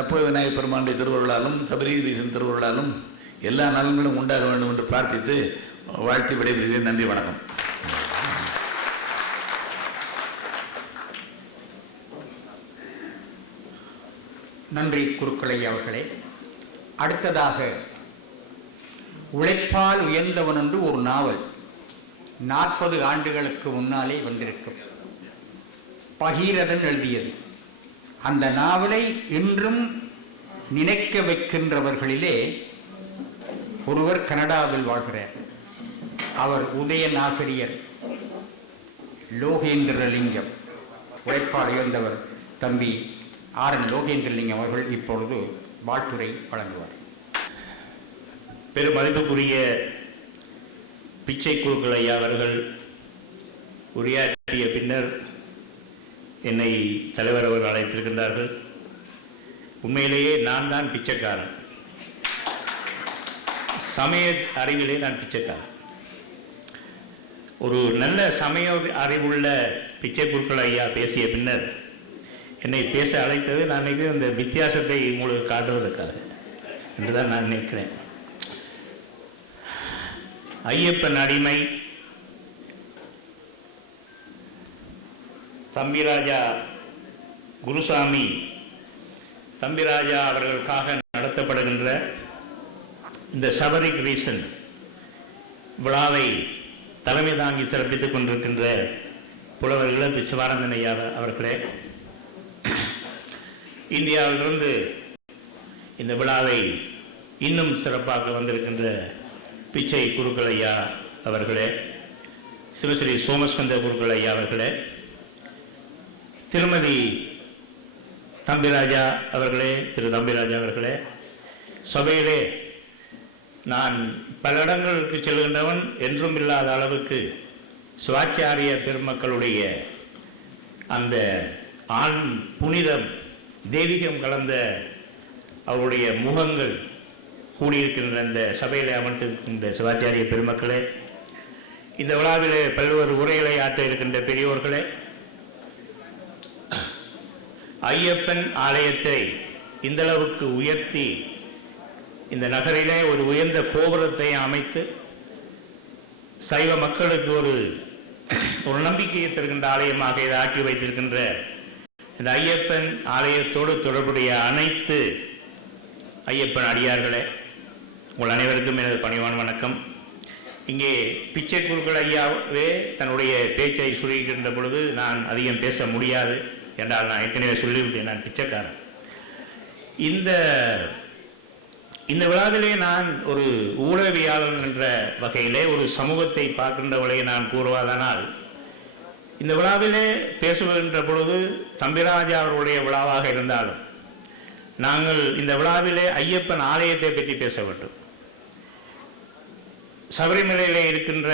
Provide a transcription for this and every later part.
கற்பக விநாயகப் பெருமானுடைய திருவருளாலும் சபரிகிரீசன் திருவருளாலும் எல்லா நலன்களும் உண்டாக வேண்டும் என்று பிரார்த்தித்து வாழ்த்தி விடைபெறுகிறேன். நன்றி, வணக்கம். நன்றி குருக்களை அவர்களே. அடுத்ததாக உழைப்பால் உயர்ந்தவன் என்று ஒரு நாவல் 40 ஆண்டுகளுக்கு முன்னாலே வந்திருக்கும். பகீரதன் எழுதியது. அந்த நாவலை இன்றும் நினைக்க வைக்கின்றவர்களிலே ஒருவர் கனடாவில் வாழ்கிறார். அவர் உதயன் ஆசிரியர் லோகேந்திரலிங்கம். உழைப்பால் உயர்ந்தவர் தம்பி RN லோகேந்திரலிங்கம் அவர்கள் இப்பொழுது வாழ்த்துரை வழங்குவார். பெருமதிப்புக்குரிய பிச்சை குருக்கள் ஐயா அவர்கள் உரையாற்றிய பின்னர் என்னை தலைவர் அவர்கள் அழைத்திருக்கின்றார்கள். உண்மையிலேயே நான் தான் பிச்சைக்காரன். சமய அறிவிலே நான் பிச்சைக்காரன். ஒரு நல்ல சமய அறிவுள்ள பிச்சை குருக்கள் ஐயா பேசிய பின்னர் என்னை பேச அழைத்தது நான் நினைக்கிறேன் இந்த வித்தியாசத்தை உங்களுக்கு காட்டுவதற்காக என்றுதான் நான் நினைக்கிறேன். ஐயப்பன் அடிமை, தம்பிராஜா குருசாமி தம்பிராஜா அவர்களுக்காக நடத்தப்படுகின்ற இந்த சபரிகிரீசன் விழாவை தலைமை தாங்கி சிறப்பித்துக் கொண்டிருக்கின்ற புலவர் இளத்து சிவானந்தன் ஐயா அவர்களே, இந்தியாவிலிருந்து இந்த விழாவை இன்னும் சிறப்பாக வந்திருக்கின்ற பிச்சை குருக்கள் ஐயா அவர்களே, சிவஸ்ரீ சோமஸ்கந்த குருக்கள் ஐயா அவர்களே, திருமதி தம்பிராஜா அவர்களே, திரு தம்பிராஜா அவர்களே, சபையிலே நான் பல இடங்களுக்கு செல்கின்றவன் என்றும் இல்லாத அளவுக்கு சிவாச்சாரிய பெருமக்களுடைய அந்த ஆண் புனிதம் தெய்வீகம் கலந்த அவருடைய முகங்கள் கூடியிருக்கின்ற இந்த சபையிலே அமர்ந்திருக்கின்ற சிவாச்சாரிய பெருமக்களே, இந்த விழாவிலே பல்வேறு உரைகளை ஆற்ற இருக்கின்ற பெரியோர்களே, ஐயப்பன் ஆலயத்தை இந்தளவுக்கு உயர்த்தி இந்த நகரிலே ஒரு உயர்ந்த கோபுரத்தை அமைத்து சைவ மக்களுக்கு ஒரு நம்பிக்கையை தருகின்ற ஆலயமாக இதை ஆக்கி வைத்திருக்கின்ற இந்த ஐயப்பன் ஆலயத்தோடு தொடர்புடைய அனைத்து ஐயப்பன் அடியார்களே, உங்கள் அனைவருக்கும் எனது பணிவான வணக்கம். இங்கே பிச்சை குருக்கள் ஐயாவே தன்னுடைய பேச்சை சுருகின்ற பொழுது நான் அதிகம் பேச முடியாது என்றால் நான் ஏற்கனவே சொல்லிவிட்டேன், நான் பிச்சைக்காரன். இந்த விழாவிலே நான் ஒரு ஊடகவியாளர் என்ற வகையிலே ஒரு சமூகத்தை பார்க்கின்றவளை நான் கூறுவதனால் இந்த விழாவிலே பேசுகின்ற பொழுது தம்பிராஜா அவர்களுடைய விழாவாக இருந்தாலும் நாங்கள் இந்த விழாவிலே ஐயப்பன் ஆலயத்தை பற்றி பேச வேண்டும். சபரிமலையிலே இருக்கின்ற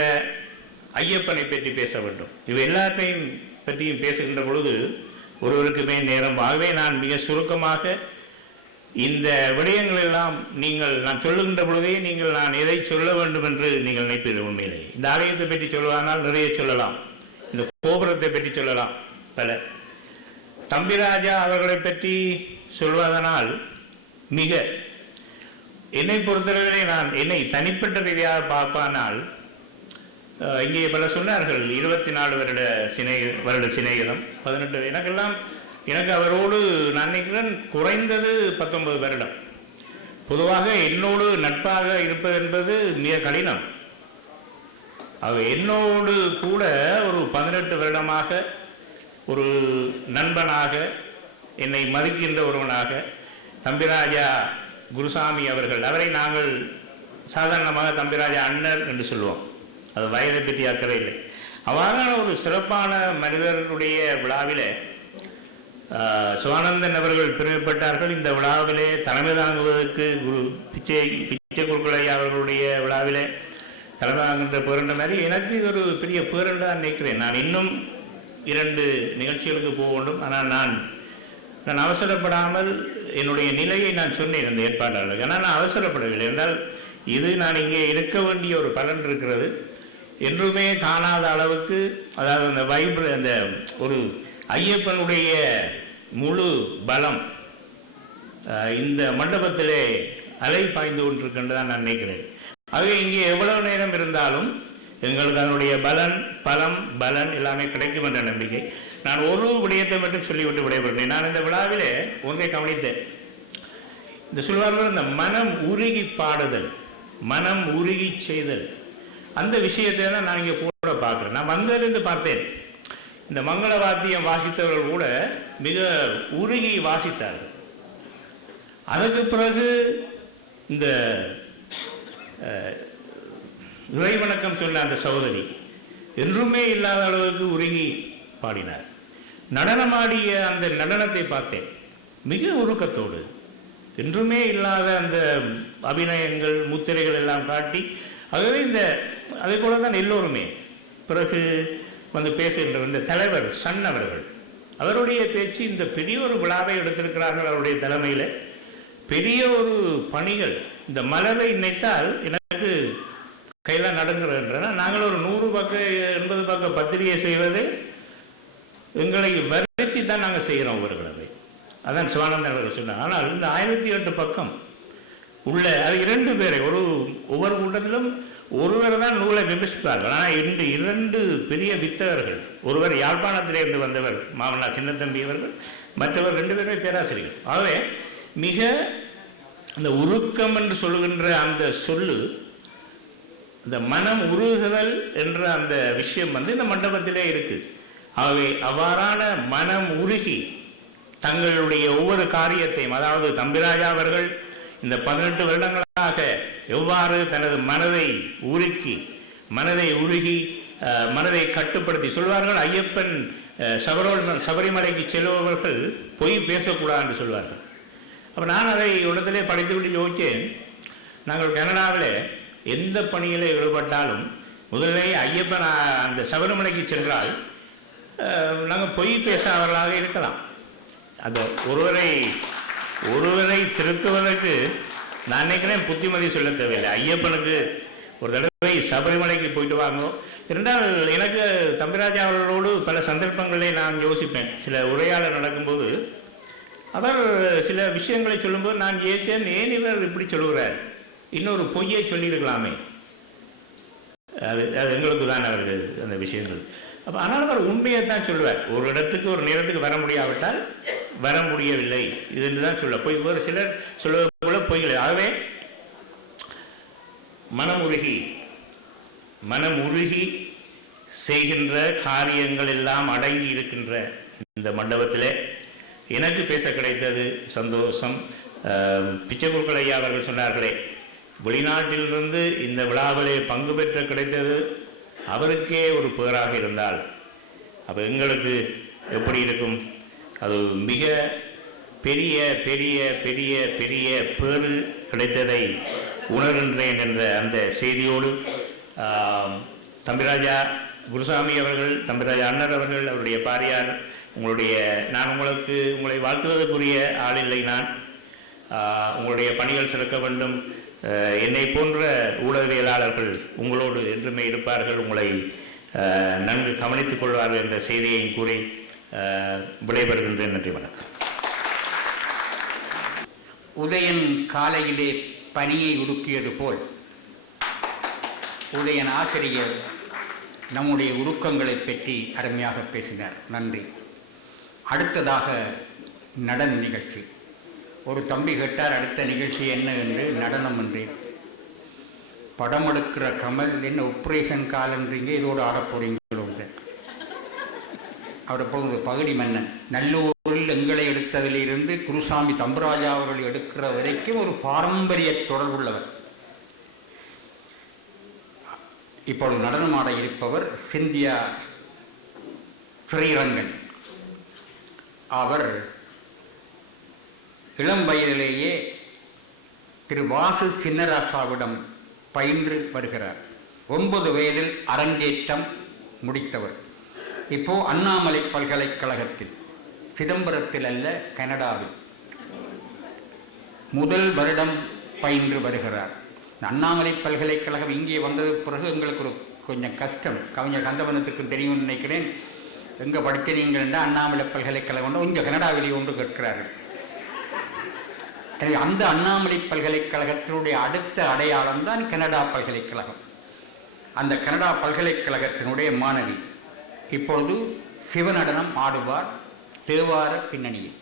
ஐயப்பனை பற்றி பேச வேண்டும். இவை எல்லாத்தையும் பற்றியும் பேசுகின்ற பொழுது ஒருவருக்குமே நேரம். ஆகவே நான் மிக சுருக்கமாக இந்த விடயங்கள் எல்லாம் நான் சொல்லுகின்ற பொழுதே நான் எதை சொல்ல வேண்டும் என்று நீங்கள் நினைப்பீர்கள். உண்மையிலே இந்த ஆலயத்தை பற்றி சொல்வதனால் நிறைய சொல்லலாம், இந்த கோபுரத்தை பற்றி சொல்லலாம் பல. தம்பிராஜா அவர்களை பற்றி சொல்வதனால் மிக என்னை பொறுத்தவரை என்னை தனிப்பட்ட ரீதியாக பார்ப்பானால் இங்கே பல சொன்னார்கள் 24 வருட சிநேகிதம் 18 எனக்கு அவரோடு நான் நினைக்கிறேன் குறைந்தது 19 வருடம். பொதுவாக என்னோடு நட்பாக இருப்பது என்பது மிக கடினம். என்னோடு கூட ஒரு 18 வருடமாக ஒரு நண்பனாக என்னை மதிக்கின்ற ஒருவனாக தம்பிராஜா குருசாமி அவரை நாங்கள் சாதாரணமாக தம்பிராஜா அண்ணர் என்று சொல்லுவோம். அது வயதை பற்றி அக்கறை இல்லை. அவ்வாறான ஒரு சிறப்பான மனிதர்களுடைய விழாவிலே சிவானந்தன் அவர்கள் பெருமைப்பட்டார்கள். இந்த விழாவிலே தலைமை தாங்குவதற்கு பிச்சை குருக்கள் ஐயா அவர்களுடைய விழாவிலே தலைமை தாங்குகின்ற பேரண்ட மாதிரி எனக்கு இது ஒரு பெரிய பேரண்டா நினைக்கிறேன். நான் இன்னும் 2 நிகழ்ச்சிகளுக்கு போக வேண்டும். ஆனால் நான் அவசரப்படாமல் என்னுடைய நிலையை நான் சொன்னேன் இந்த ஏற்பாட்டாளருக்கு. ஆனால் நான் அவசரப்படவில்லை என்றால் இது நான் இங்கே இருக்க வேண்டிய ஒரு பலன் இருக்கிறது. என்றுமே காணாத அளவுக்கு, அதாவது அந்த ஒரு ஐயப்பனுடைய முழு பலம் இந்த மண்டபத்திலே அலை பாய்ந்து கொண்டிருக்கின்றதான் நான் நினைக்கிறேன். ஆகவே இங்கே எவ்வளவு நேரம் இருந்தாலும் எங்களுக்கு அதனுடைய பலம் எல்லாமே கிடைக்கும் என்ற நம்பிக்கை. நான் ஒரு விடயத்தை மட்டும் சொல்லிவிட்டு விடைபெறுகிறேன். நான் இந்த விழாவிலே ஒன்றை கவனித்தேன். இந்த சொல்வார்கள், இந்த மனம் உருகி பாடுதல், மனம் உருகி செய்தல், அந்த விஷயத்தை தான் நான் இங்கே கூட பார்க்குறேன். நான் வந்திருந்து பார்த்தேன், இந்த மங்கள வாத்தியம் வாசித்தவர்கள் கூட மிக உருகி வாசித்தார்கள். அதற்கு பிறகு இந்த இறைவணக்கம் சொன்ன அந்த சகோதரி என்றுமே இல்லாத அளவுக்கு உருகி பாடினார். நடனமாடிய அந்த நடனத்தை பார்த்தேன், மிக உருக்கத்தோடு, என்றுமே இல்லாத அந்த அபிநயங்கள் முத்திரைகள் எல்லாம் காட்டி. ஆகவே அதே போல தான் எல்லோருமே. பிறகு வந்து பேசுகின்ற இந்த தலைவர் சன் அவருடைய பேச்சு, இந்த பெரிய ஒரு விழாவை எடுத்திருக்கிறார்கள் அவருடைய தலைமையில், பெரிய ஒரு பணிகள். இந்த மலரை நினைத்தால் எனக்கு கையெல்லாம் நடுங்குறதுன்றனா, நாங்கள் ஒரு 100 பக்கம் 80 பக்கம் பத்திரிகை செய்வது எங்களை வருத்தி தான் நாங்கள் செய்கிறோம் ஒவ்வொருகளை. அதான் சிவானந்தன் அவர்கள் சொன்னார். ஆனால் இந்த 1008 பக்கம் உள்ள அது 2 பேரை ஒவ்வொரு கூட்டத்திலும் ஒருவர் தான் நூலை விமர்சிப்பார்கள். ஆனால் 2 பெரிய வித்தகர்கள், ஒருவர் யாழ்ப்பாணத்திலிருந்து வந்தவர் மாமனா சின்னத்தம்பி அவர்கள், மற்றவர் 2 பேருமே பேராசிரியர்கள். ஆகவே மிக அந்த உருக்கம் என்று சொல்லுகின்ற அந்த சொல்லு, இந்த மனம் உருகுதல் என்ற அந்த விஷயம் வந்து இந்த மண்டபத்திலே இருக்கு. ஆகவே அவ்வாறான மனம் உருகி தங்களுடைய ஒவ்வொரு காரியத்தையும், அதாவது தம்பிராஜா அவர்கள் இந்த 18 வருடங்களாக எவ்வாறு தனது மனதை உருகி மனதை கட்டுப்படுத்தி சொல்வார்கள். ஐயப்பன் சபரிமலைக்கு செல்பவர்கள் பொய் பேசக்கூடாது என்று சொல்வார்கள். அப்போ நான் அதை இடத்திலே படித்துவிட்டு யோசித்தேன், நாங்கள் கனடாவில் எந்த பணியில் ஈடுபட்டாலும் முதலே ஐயப்பன் அந்த சபரிமலைக்கு சென்றால் நாங்கள் பொய் பேசாதவர்களாக இருக்கலாம். அந்த ஒருவரை திருத்துவதற்கு நான் நினைக்கிறேன் புத்திமதி சொல்ல தேவையில்லை. ஐயப்பனுக்கு ஒரு தடவை சபரிமலைக்கு போயிட்டு வாங்கோ இருந்தால், எனக்கு தம்பிராஜா அவர்களோடு பல சந்தர்ப்பங்களே நான் யோசிப்பேன். சில உரையாடல் நடக்கும்போது அவர் சில விஷயங்களை சொல்லும்போது நான் ஏன் இவர் இப்படி சொல்லுகிறார், இன்னொரு பொய்யை சொல்லியிருக்கலாமே, அது எங்களுக்கு தான் அவர்கள் அந்த விஷயங்கள். அப்போ ஆனால் அவர் உண்மையை தான் சொல்லுவார். ஒரு இடத்துக்கு ஒரு நேரத்துக்கு வர முடியாவிட்டால் வர முடியவில்லை இது என்று தான் சொல்ல போய் ஒரு சிலர் சொல்வது போல பொய்கள். ஆகவே மனம் உருகி செய்கின்ற காரியங்கள் எல்லாம் அடங்கி இருக்கின்ற இந்த மண்டபத்திலே எனக்கு பேச கிடைத்தது சந்தோஷம். பிச்சைக்குருக்கள் ஐயா அவர்கள் சொன்னார்களே, வெளிநாட்டிலிருந்து இந்த விழாவிலே பங்கு பெற்ற கிடைத்தது அவருக்கே ஒரு பேராக இருந்தால் அப்போ எங்களுக்கு எப்படி இருக்கும்? அது மிக பெரிய பெரிய பெரிய பெரிய பேறு கிடைத்ததை உணர்கின்றேன் என்ற அந்த செய்தியோடு தம்பிராஜா குருசாமி அவர்கள், தம்பிராஜா அண்ணர் அவர்கள், அவருடைய பாரியார், நான் உங்களை வாழ்த்துவதற்குரிய ஆளில்லை. நான் உங்களுடைய பணிகள் சிறக்க வேண்டும். என்னை போன்ற ஊடகவியலாளர்கள் உங்களோடு என்றுமே இருப்பார்கள், உங்களை நன்கு கவனித்துக் கொள்வார்கள் என்ற செய்தியையும் கூறி விடைபெறுகின்றேன். நன்றி, வணக்கம். உதயன் காலையிலே பனியை உருக்கியது போல் உதயன் ஆசிரியர் நம்முடைய உருக்கங்களை பற்றி அருமையாக பேசினார். நன்றி. அடுத்ததாக நடன நிகழ்ச்சி. ஒரு தம்பி கேட்டார், அடுத்த நிகழ்ச்சி என்ன என்று. நடனம் என்றேன். படம் எடுக்கிற கமல் என்ன ஆப்ரேஷன் காலன்றீங்க, இதோடு ஆடப்போறீங்களோ? அவரை போகிற பகுதி மன்னன் நல்லூரில் எங்களை எடுத்ததிலிருந்து குருசாமி தம்பராஜா அவர்கள் எடுக்கிற வரைக்கும் ஒரு பாரம்பரிய தொடர்புள்ளவர். இப்பொழுது நடனமாட இருப்பவர் சிந்தியா ஸ்ரீரங்கன். அவர் இளம் வயதிலேயே திரு வாசு சின்னராசாவிடம் பயின்று வருகிறார். 9 வயதில் அரங்கேற்றம் முடித்தவர். இப்போ அண்ணாமலை பல்கலைக்கழகத்தில், சிதம்பரத்தில் அல்ல, கனடாவில் முதல் வருடம் பயின்று வருகிறார். அண்ணாமலை பல்கலைக்கழகம் இங்கே வந்தது பிறகு எங்களுக்கு ஒரு கொஞ்சம் கஷ்டம். கவிஞர் கந்தவனத்துக்கு தெரியும்னு நினைக்கிறேன். எங்கே படிக்கிறீங்கன்னா அண்ணாமலை பல்கலைக்கழகம் இங்கே கனடாவிலேயே ஒன்று கேட்கிறார்கள். எனவே அந்த அண்ணாமலை பல்கலைக்கழகத்தினுடைய அடுத்த அடையாளம் தான் கனடா பல்கலைக்கழகம். அந்த கனடா பல்கலைக்கழகத்தினுடைய மாணவி இப்பொழுது சிவநடனம் ஆடுவார் தேவார பின்னணியில்.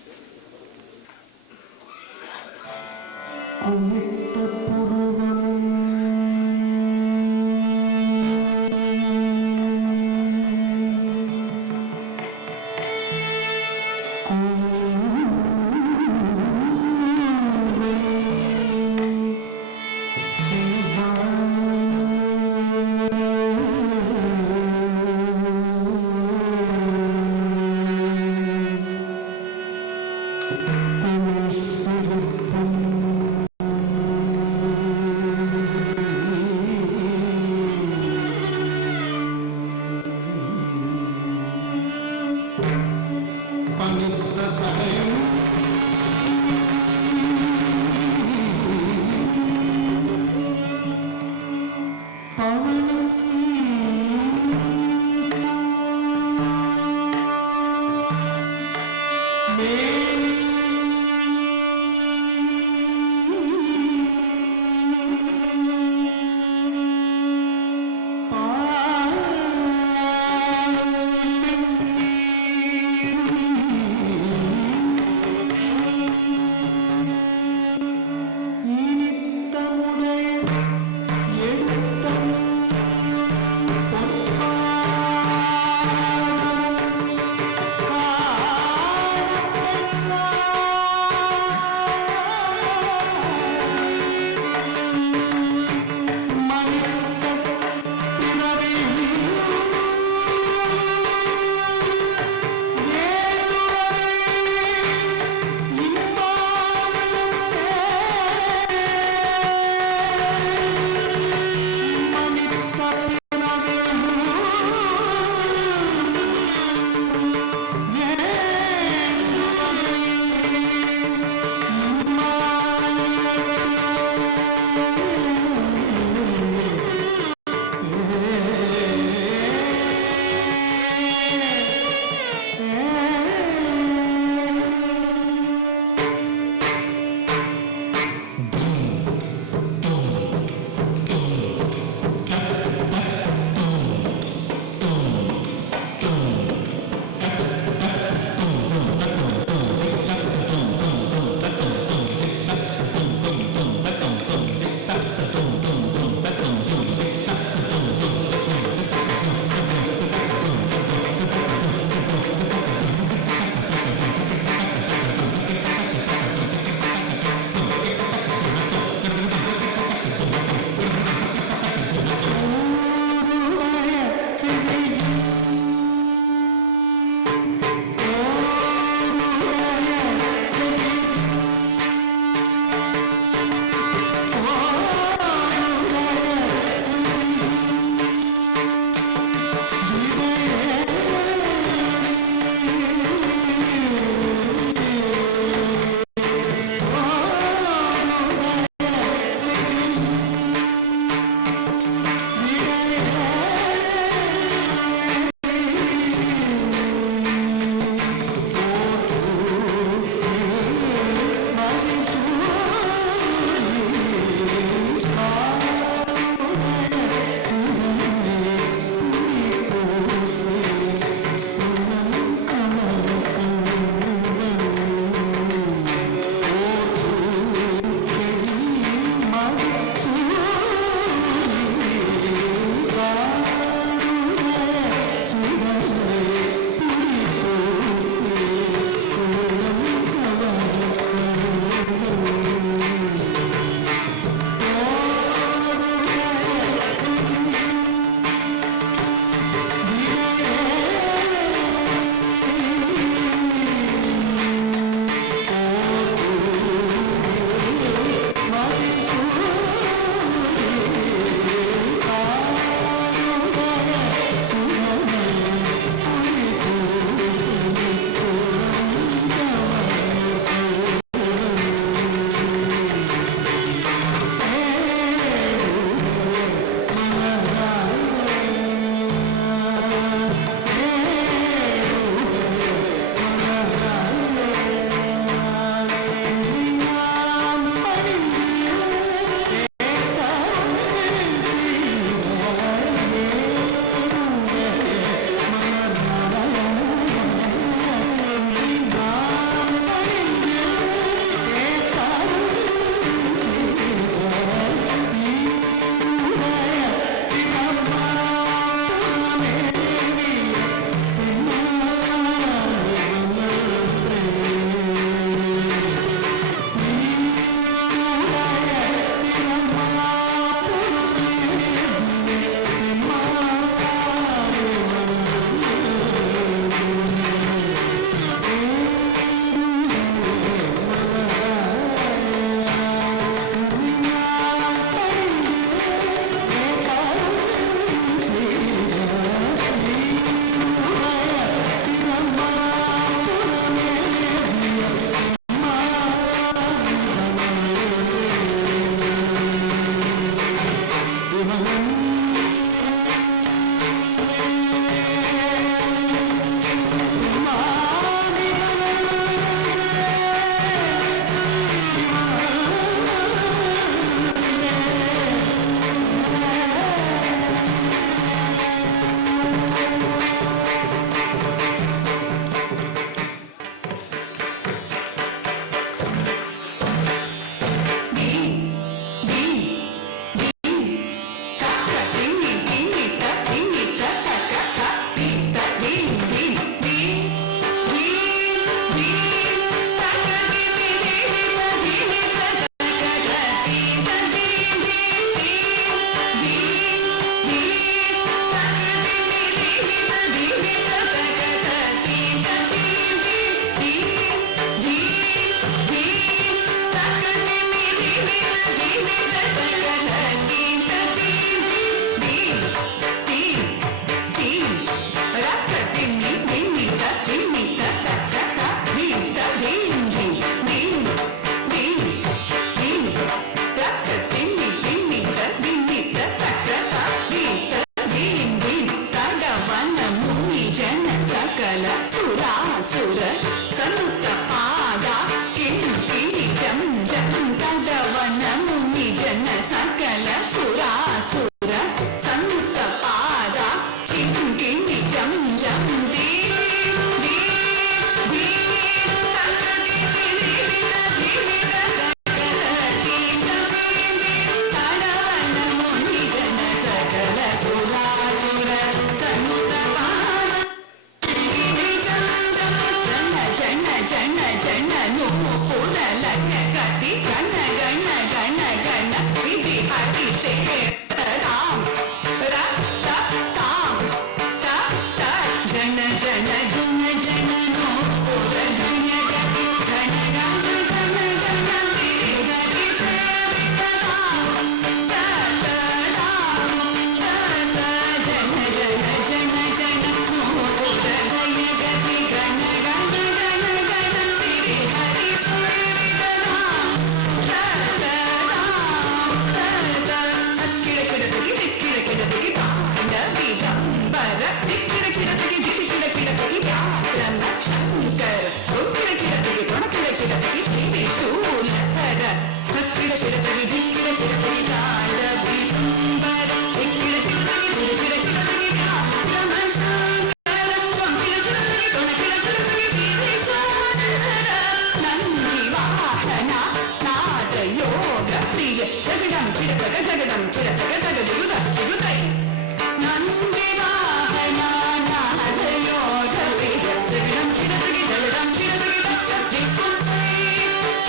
சுராசுர சனுத்த பாதா கிம் கிமி ஜம் ஜம் தடவன முனி ஜன சகல சுராசுர சனுத்த பாதா கிம் கிமி ஜம் ஜம் தி தி தி தகதி தி தி தி தி தடவன முனி ஜன சகல சுராசுர சனுத்த பாதா ஜன ஜன ஜன நுமு புரலக கதி கண கண கண கண விதி ஹரி சே ராம் ர த தாம் த த ஜன ஜன ஜுன ஜன நுமு புர ஜுன கதி கண கண கண கண விதி ஹரி சே ராம் த த தாம் த த ஜன ஜன ஜன ஜன நுமு புர லய கதி கண கண கண கண விதி ஹரி சே ராம் த த தாம் த த அக்கிட கிடதகி திக்கிட கிடதகி தாண்ட விதம்பர திக்கிட கிடதகி திக்கிட கிடதகி வியாக்கரண சங்கர உக்கிட கிடதகி குணக்கிட கிடதகி திரிசூலதர அக்கிட கிடதகி திக்கிட கிடதகி தாண்ட விதம்பர திக்கிட கிடதகி திக்கிட கிடதகி வியாக்கரண சங்கர உக்கிட கிடதகி குணக்கிட கிடதகி திரிசூலதர நந்தி வாஹன நாத யோக பிரிய ஜகடம் கிடதக தகதுயுத யுதை நந்தி வாஹன நாத யோக பிரிய ஜகடம் கிடதகி தகதிக்குதை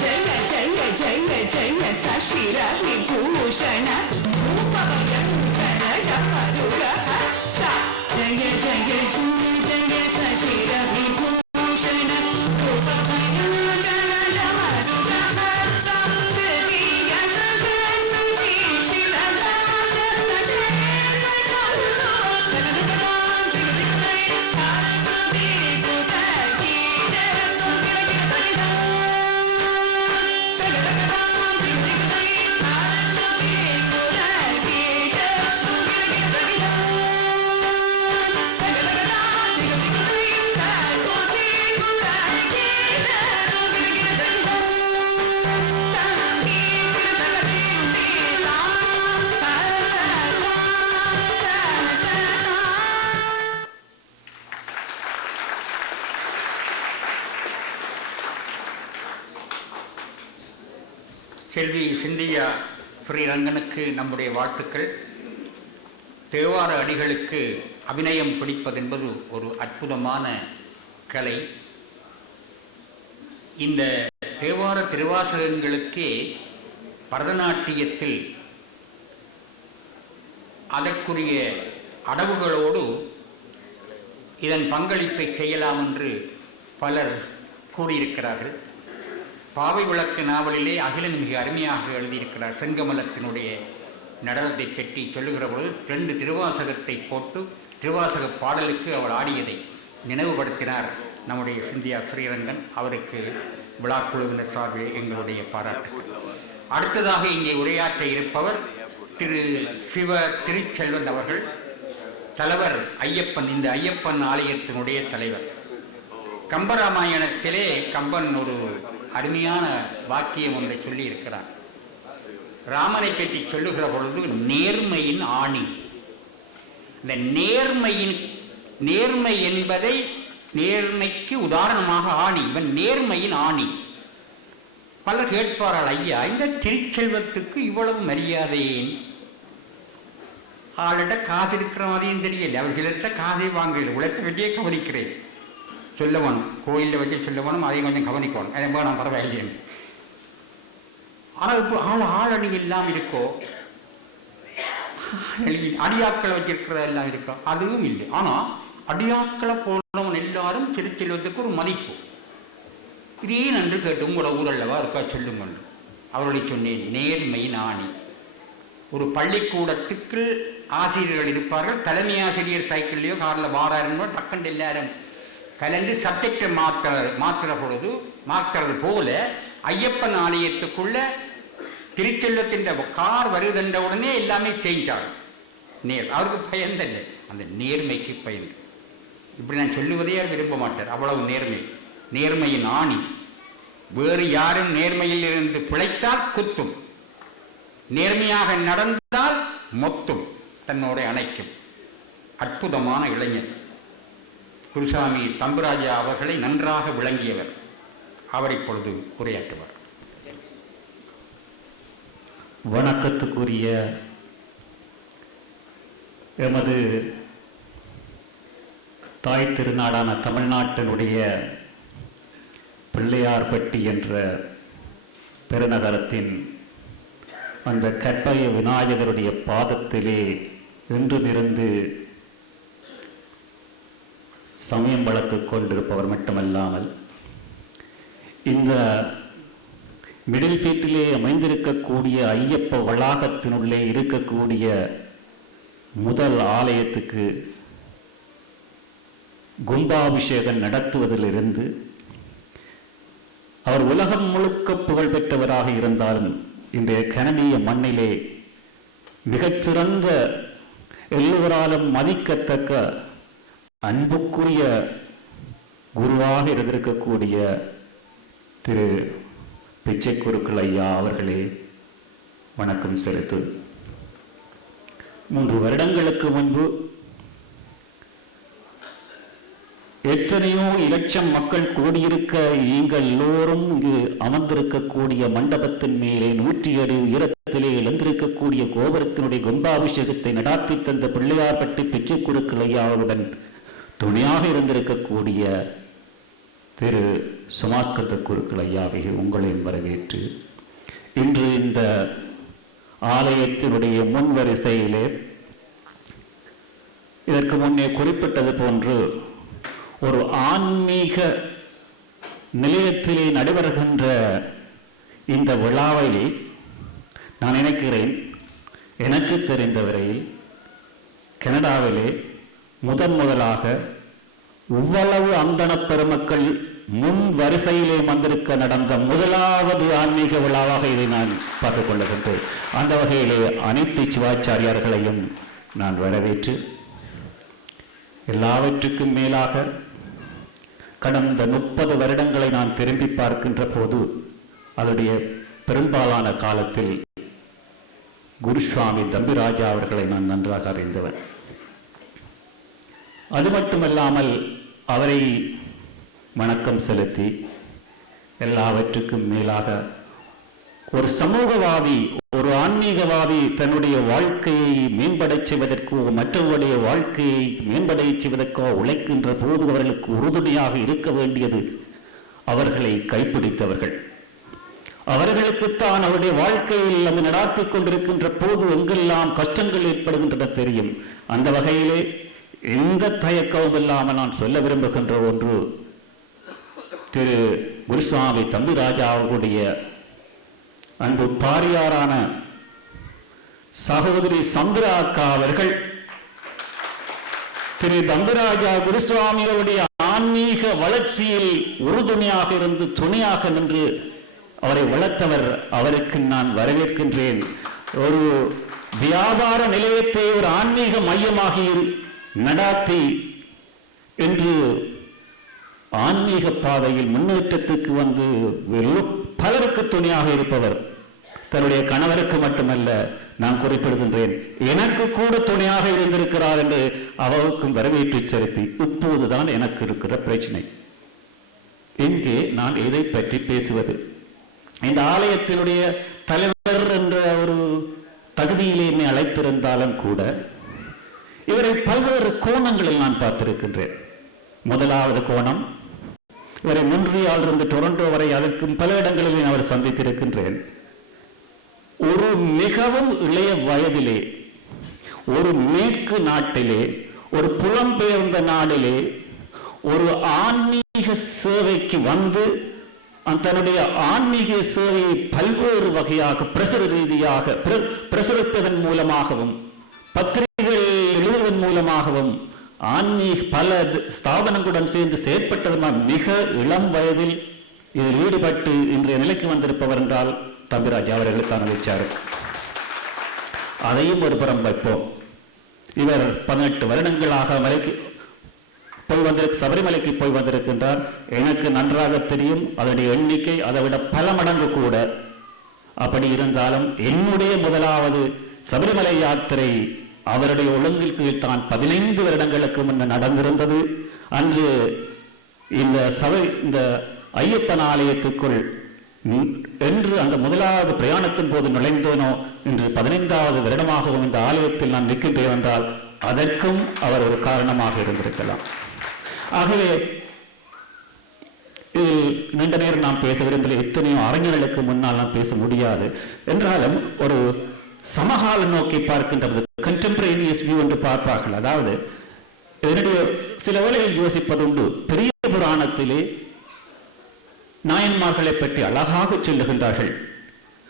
ஜய ஜய ஜய ஜய சசிர விபூஷண ரூபவயங்கர மருக ஹஸ்த ஜய ஜய ஜய ஜய சசிர விபூஷண ரூபவயங்கர மருக ஹஸ்த திரிய சகல சுதி சிவதாத தடே சகலுதோ தகதகதாம் திகதிகதை தாரகதி குதகி ஜெகம் கிடகிடதகிதாம் தகதகதாம் திகதிகதை தாரகதி குதகி ஜெகம் கிடகிடதகிதாம் தகதகதாம் திகதிகதை தாரகதி குதகி ஜெகம் கிடகிடதகிதாம் தாகி கிடதகதி தாம் தததாம் தததாம். செல்வி சிந்தியா ஸ்ரீரங்கனுக்கு நம்முடைய வாழ்த்துக்கள். தேவார அடிகளுக்கு அபிநயம் பிடிப்பதென்பது ஒரு அற்புதமான கலை. இந்த தேவார திருவாசகங்களுக்கே பரதநாட்டியத்தில் அதற்குரிய அடவுகளோடு இதன் பங்களிப்பை செய்யலாம் என்று பலர் கூறியிருக்கிறார்கள். பாவை விளக்கு நாவலிலே அகிலன் மிக அருமையாக எழுதியிருக்கிறார். செங்கமலத்தினுடைய நடனத்தை பற்றி சொல்லுகிற பொழுது 2 திருவாசகத்தை போட்டு திருவாசக பாடலுக்கு அவர் ஆடியதை நினைவுபடுத்தினார் நம்முடைய சிந்தியா ஸ்ரீரங்கன். அவருக்கு விழாக்குழுவினர் சார்பில் எங்களுடைய பாராட்டு. அடுத்ததாக இங்கே உரையாற்ற இருப்பவர் திரு சிவ திருச்செல்வன் அவர்கள், தலைவர் ஐயப்பன், இந்த ஐயப்பன் ஆலயத்தினுடைய தலைவர். கம்பராமாயணத்திலே கம்பன் ஒரு அருமையான வாக்கியம் ஒன்றை சொல்லி இருக்கிறார். ராமனை பற்றி சொல்லுகிற பொழுது நேர்மையின் ஆணி. இந்த நேர்மை என்பதை நேர்மைக்கு உதாரணமாக ஆணி, இவன் நேர்மையின் ஆணி. பலர் கேட்பார்கள், ஐயா இந்த திருச்செல்வத்துக்கு இவ்வளவு மரியாதை ஏன்? ஆள்கிட்ட காசு இருக்கிற மாதிரியும் தெரியல, அவர் சிலர்கிட்ட காசை வாங்கல, உழைப்பை வச்சே கவனிக்கிறேன். சொல்லவனும் கோயிலில் வச்சு சொல்லவனும் அதையும் கொஞ்சம் கவனிக்கணும், அதை நான் பரவாயில்லைன்னு. ஆனால் இப்போ ஆளணி எல்லாம் இருக்கோ, அடியாக்களை வச்சிருக்கிற எல்லாம் இருக்கோ, அதுவும் இல்லை. ஆனால் அடியாக்களை போனவன் எல்லாரும் திருச்செல்வத்துக்கு ஒரு மதிப்பு. இதே நன்று கேட்டு உங்களோட ஊரல்லவா இருக்கா சொல்லுங்க. அவர்களை சொன்னேன், நேர்மையின் ஆணி. ஒரு பள்ளிக்கூடத்துக்கு ஆசிரியர்கள் இருப்பார்கள், தலைமை ஆசிரியர் சைக்கிள்லையோ காரில் வாராருன்னோ டக்குண்டு எல்லாரும் கலந்து சப்ஜெக்டை மாற்றுறது போல ஐயப்பன் ஆலயத்துக்குள்ள திருச்செல்வத்தின் கார் வருகின்ற உடனே எல்லாமே சேஞ்ச் ஆகும். அவருக்கு பயந்தல்ல, அந்த நேர்மைக்கு பயந்து. இப்படி நான் சொல்லுவதே அவர் விரும்ப மாட்டார். அவ்வளவு நேர்மை, நேர்மையின் ஆணி. வேறு யாரும் நேர்மையில் இருந்து பிழைத்தால் குத்தும், நேர்மையாக நடந்தால் மொத்தும், தன்னோட அணைக்கும். அற்புதமான இளைஞர். குருசாமி தம்புராஜா அவர்களை நன்றாக விளங்கியவர். அவர் இப்பொழுது உரையாற்றுவார். வணக்கத்துக்குரிய எமது தாய் திருநாடான தமிழ்நாட்டினுடைய பிள்ளையார்பட்டி என்ற பெருநகரத்தின் அந்த கற்பய விநாயகருடைய பாதத்திலே இன்றுமிருந்து சமயம் வளர்த்துக் கொண்டிருப்பவர் மட்டுமல்லாமல் இந்த மிடில் ஃபீட்டிலே அமைந்திருக்கக்கூடிய ஐயப்ப வளாகத்தினுள்ளே இருக்கக்கூடிய முதல் ஆலயத்துக்கு கும்பாபிஷேகம் நடத்துவதிலிருந்து அவர் உலகம் முழுக்க புகழ் பெற்றவராக இருந்தாலும் இன்றைய கனடிய மண்ணிலே மிகச் சிறந்த எல்லோராலும் மதிக்கத்தக்க அன்புக்குரிய குருவாக இருந்திருக்கக்கூடிய திரு பிச்சை குருக்கள் ஐயா அவர்களே வணக்கம் செலுத்து. 3 வருடங்களுக்கு முன்பு எத்தனையோ இலட்சம் மக்கள் கூடியிருக்க நீங்கள் எல்லோரும் இங்கு அமர்ந்திருக்கக்கூடிய மண்டபத்தின் மேலே 100 அடி உயரத்திலே எழுந்திருக்கக்கூடிய கோபுரத்தினுடைய கும்பாபிஷேகத்தை நடாத்தி தந்த பிள்ளையார்பட்டி பிச்சை குருக்கள் ஐயா அவருடன் துணையாக இருந்திருக்கக்கூடிய திரு சுமாஸ்கிருத குருக்கள் ஐயாவை உங்களையும் வரவேற்று இன்று இந்த ஆலயத்தினுடைய முன்வரிசையிலே இதற்கு முன்னே குறிப்பிட்டது போன்று ஒரு ஆன்மீக நிலையத்திலே நடைபெறுகின்ற இந்த விழாவிலே நான் நினைக்கிறேன் எனக்கு தெரிந்தவரையில் கனடாவிலே முதலாக இவ்வளவு அந்தண பெருமக்கள் முன் வரிசையிலே வந்திருக்க நடந்த முதலாவது ஆன்மீக விழாவாக இதை நான் பார்த்துக் கொள்ளுகின்றேன். அந்த வகையிலே அனைத்து சிவாச்சாரியார்களையும் நான் வரவேற்று எல்லாவற்றுக்கும் மேலாக கடந்த 30 வருடங்களை நான் திரும்பி பார்க்கின்ற போது அதனுடைய பெரும்பாலான காலத்தில் குருசுவாமி தம்பிராஜா அவர்களை நான் நன்றாக அறிந்தவன். அது மட்டுமல்லாமல் அவரை வணக்கம் செலுத்தி எல்லாவற்றுக்கும் மேலாக ஒரு சமூகவாதி, ஒரு ஆன்மீகவாதி தன்னுடைய வாழ்க்கையை மேம்படச் செய்வதற்கோ மற்றவருடைய வாழ்க்கையை மேம்படச் செய்வதற்கோ உழைக்கின்ற போது அவர்களுக்கு உறுதுணையாக இருக்க வேண்டியது அவர்களை கைப்பிடித்தவர்கள். அவர்களுக்குத்தான் அவருடைய வாழ்க்கையில் அது நடாத்திக் கொண்டிருக்கின்ற போது எங்கெல்லாம் கஷ்டங்கள் ஏற்படுகின்றன தெரியும். அந்த வகையிலே எந்த தயக்கமும் இல்லாமல் நான் சொல்ல விரும்புகின்ற ஒன்று, திரு குருசுவாமி தம்பிராஜா அவர்களுடைய அன்பு பாரியாரான சகோதரி சந்திரா அக்கா அவர்கள் திரு தம்பிராஜா குருசுவாமி அவருடைய ஆன்மீக வளர்ச்சியில் உறுதுணையாக இருந்து துணையாக நின்று அவரை வளர்த்தவர். அவருக்கு நான் வரவேற்கின்றேன். ஒரு வியாபார நிலையத்தை ஒரு ஆன்மீக மையமாகி நடாத்தி என்று ஆன்மீக பாதையில் முன்னேற்றத்துக்கு வந்து பலருக்கு துணையாக இருப்பவர். தன்னுடைய கணவருக்கு மட்டுமல்ல, நான் குறிப்பிடுகின்றேன், எனக்கு கூட துணையாக இருந்திருக்கிறார் என்று அவருக்கும் வரவேற்று செலுத்தி, இப்போதுதான் எனக்கு இருக்கிற பிரச்சனை. இங்கே நான் எதை பற்றி பேசுவது? இந்த ஆலயத்தினுடைய தலைவர் என்ற ஒரு தகுதியிலே என்னை அழைத்திருந்தாலும் கூட இவரை பல்வேறு கோணங்களில் நான் பார்த்திருக்கின்றேன். முதலாவது கோணம், இவரை மொன்றியால் இருந்து டொரண்டோ வரை அதற்கு பல இடங்களில் அவர் சந்தித்திருக்கின்றேன். ஒரு மிகவும் இளைய வயதிலே ஒரு மேற்கு நாட்டிலே, ஒரு புலம்பெயர்ந்த நாடிலே ஒரு ஆன்மீக சேவைக்கு வந்து தன்னுடைய ஆன்மீக சேவையை பல்வேறு வகையாக பிரசுர ரீதியாக பிரசுரிப்பதன் மூலமாகவும் பத்திரிகைகள் எழுதுவதன் மூலமாகவும் ஆன்மீக பல ஸ்தாபனங்களுடன் சேர்ந்து செயற்பட்டதுமா மிக இளம் வயதில் இதில் ஈடுபட்டு இன்றைய நிலைக்கு வந்திருப்பவர் என்றால் தம்பிராஜா அவர்களுக்கான வச்சார். அதையும் ஒரு புறம் வைப்போம். இவர் 18 வருடங்களாக சபரிமலைக்கு போய் வந்திருக்கின்றார். எனக்கு நன்றாக தெரியும் அதனுடைய எண்ணிக்கை அதை விட பல மடங்கு கூட. அப்படி இருந்தாலும் என்னுடைய முதலாவது சபரிமலை யாத்திரை அவருடைய ஒழுங்கில் கீழ் தான் 15 வருடங்களுக்கு முன்னர் நடந்திருந்தது. அன்று இந்த ஐயப்பன் ஆலயத்துக்குள் என்று அந்த முதலாவது பிரயாணத்தின் போது நுழைந்தேனோ இன்று 15வது வருடமாகவும் இந்த ஆலயத்தில் நான் நிற்கின்றேன் என்றால் அதற்கும் அவர் ஒரு காரணமாக இருந்திருக்கலாம். ஆகவே இதில் நீண்ட நேரம் நாம் பேச விரும்பல, எத்தனையோ அறிஞர்களுக்கு முன்னால் நாம் பேச முடியாது. என்றாலும் ஒரு சமகால நோக்கி பார்க்கின்றது, கண்டெம்பரேனியஸ் வியூ என்று பார்ப்பார்கள். அதாவது என்னுடைய சில வேளையில் யோசிப்பதுண்டு, பெரிய புராணத்திலே நாயன்மார்களை பற்றி அழகாக சொல்லுகின்றார்கள்.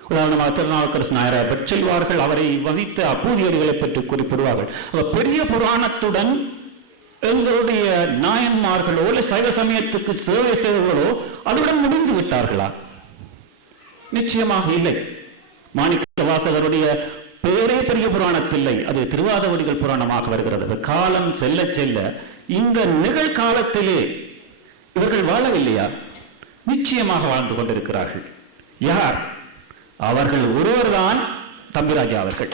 உதாரணமாக திருநாவுக்கரசு நாயரை பற்றி சொல்வார்கள், அவரை வதித்த அப்பூதியர்களை பற்றி குறிப்பிடுவார்கள். பெரிய புராணத்துடன் எங்களுடைய நாயன்மார்களோ இல்லை சைவ சமயத்துக்கு சேவை செய்வர்களோ அதுடன் முடிந்து விட்டார்களா? நிச்சயமாக இல்லை. மாணிக்க வாசகருடைய பேரே பெரிய புராணத்தில்லை, அது திருவாதவடிகள் புராணமாக வருகிறது. காலம் செல்ல செல்ல இந்த நிகழ்காலத்திலே இவர்கள் வாழவில்லையா? நிச்சயமாக வாழ்ந்து கொண்டிருக்கிறார்கள். யார்? அவர்கள் ஒருவர்தான் தம்பிராஜா அவர்கள்.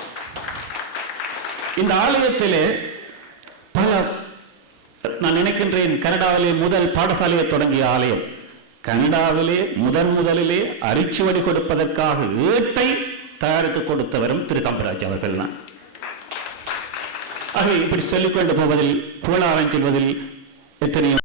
இந்த ஆலயத்திலே பல, நான் நினைக்கின்றேன் கனடாவிலே முதல் பாடசாலையை தொடங்கிய ஆலயம், கனடாவிலே முதலிலே அரிச்சுவடி கொடுப்பதற்காக ஏட்டை தயாரித்துக் கொடுத்தவரும் திரு தம்பிராஜ் அவர்கள் தான். ஆகவே இப்படி சொல்லிக்கொண்டு போவதில் புகழாரம் செல்வதில் எத்தனையோ